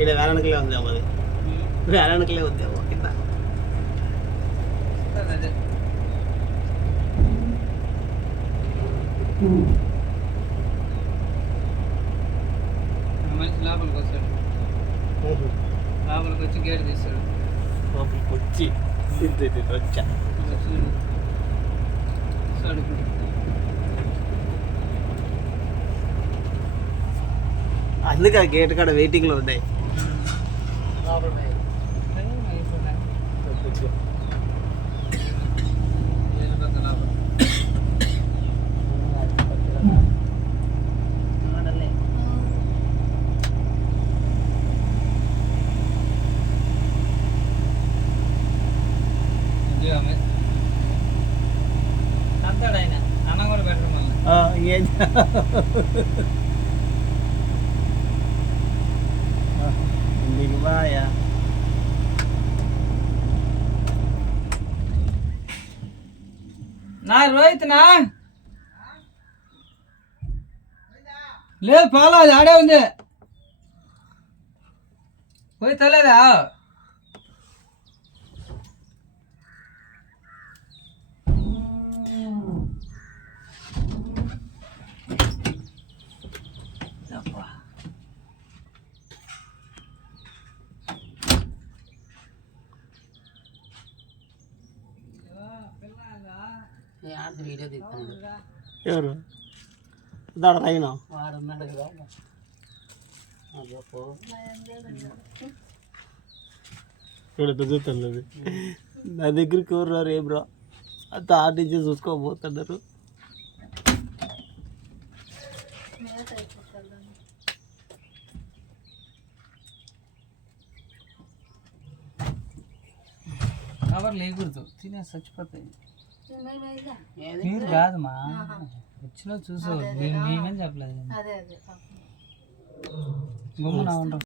ఇక్కడ వేలనకలే ఉందేమో అది, వేలనకలే ఉందేమో కింద. మనిషి లోపలికి వస్తాడు, లోపలికి వచ్చి గేట్ తీస్తాడు, లోపలికి వచ్చి వచ్చా అందుకే ఆ గేట్ కాడ వెయిటింగ్లో ఉన్నాయి. అంతాడు ఆయన అన్నం కూడా పెట్టడం వల్ల ఏం బాయా నా రోహిత్నా లేదు పాలు అది ఆడే ఉంది పోయి తలేదా వీడియో తీస్తాను. ఎవరు దాడ తగినా వాడు ఉన్నాడు కదా ఇక్కడ చూస్తుంది. నా దగ్గరికి ఎవరు రారు ఏం రా, అంత ఆట నుంచి చూసుకోబోతున్నారు. కవర్ లేకూడదు, తినే చచ్చిపోతాయి. మీరు కాదమ్మా వచ్చినా చూసుకో, మేమేం చెప్పలేదు. గమ్మున ఉండరు.